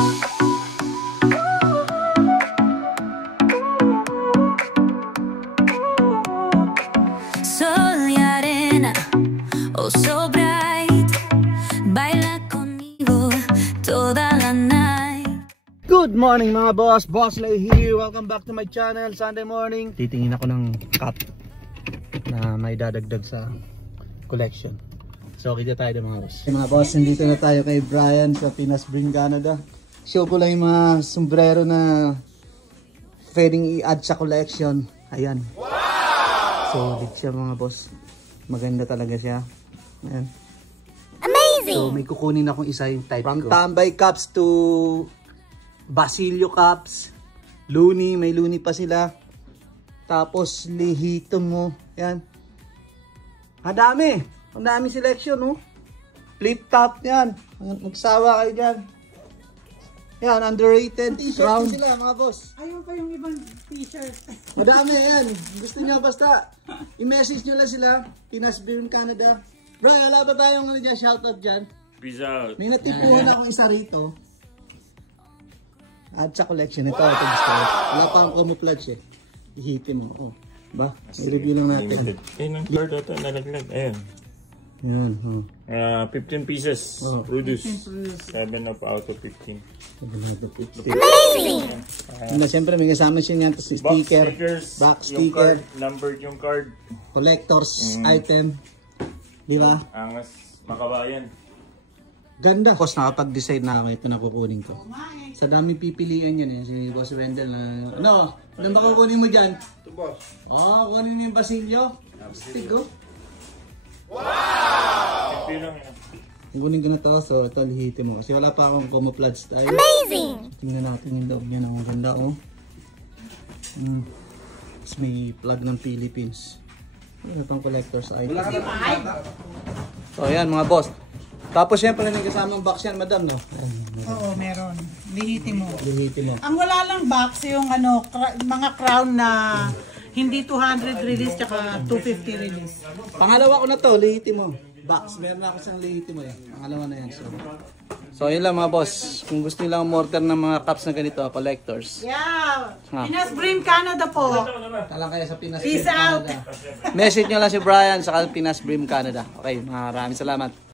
Sol y arena, oh so bright, baila conmigo toda la night. Good morning mga boss, Boss Lay here. Welcome back to my channel. Sunday morning. Titingin ako ng cup na may dadagdag sa collection. So kita tayo mga boss. Mga boss, nandito na tayo kay Brian sa Pinas Brim Canada. Show ko lang yung mga sombrero na pwedeng i-add sa collection. Ayan. Solid siya mga boss. Maganda talaga siya. Ayan. Amazing! So may kukunin akong isa yung type from ko. From Tambay cups to Basilio cups. Luni, may luni pa sila. Tapos lihito mo. Ayan. Madami. Ang dami selection, no? Flip top yan. Magsawa kayo dyan. Yan, underrated. T-shirt sila mga boss. Ayun pa yung ibang t-shirt. Madami yan. Gusto nyo basta i-message nyo lang sila. Pinas Brim Canada. Bro, wala ba tayong shoutout dyan? Peace out. May natipuhan akong isa rito. At sa collection. Ito gusto ko. Wala pa akong camouflage eh. Ihitin mo. Oh. Ba? I-review lang natin. Ayun ang card ito nalaglag. Ayun. Yan. 15 pieces. Oh. Produce. 7 out of 15. Amazing! Na siyempre may kasama siya niyan. Tapos sticker. Box sticker. Numbered yung card. Collector's item. Di ba? Angas makabayan. Ganda. Boss, nakapag-decide na ako ito na kukunin ko. Sa dami pipilian yan eh. Si Boss Wendell na... Ano ba kukunin mo dyan? Ito boss. Kukunin mo yung Basilio. Stick ko. Ito lang yan. Kukunin ko na to. So ito lihitin mo. Kasi wala pa akong camouflage style. Amazing! Tingnan natin yung loob niya. Ang ganda oh. Tapos may plug ng Philippines. Ano itong collector's item. So ayan mga boss. Tapos syempre may kasamang box yan, madam, no? Oo, meron. Lihitin mo. Lihitin mo. Ang wala lang box yung mga crown na hindi 200 release tsaka 250 release. Pangalawa ko na to, lihitin mo. Box, meron na ako isang lihitin mo eh. Pangalawa na yan. So yun lang mga boss. Kung gusto nyo lang umorder ng mga cups na ganito, collectors. Yeah! Pinas Brim Canada po. Talang kaya sa Pinas Peace Brim out! Canada. Message nyo lang si Brian sa Pinas Brim Canada. Okay, maraming salamat.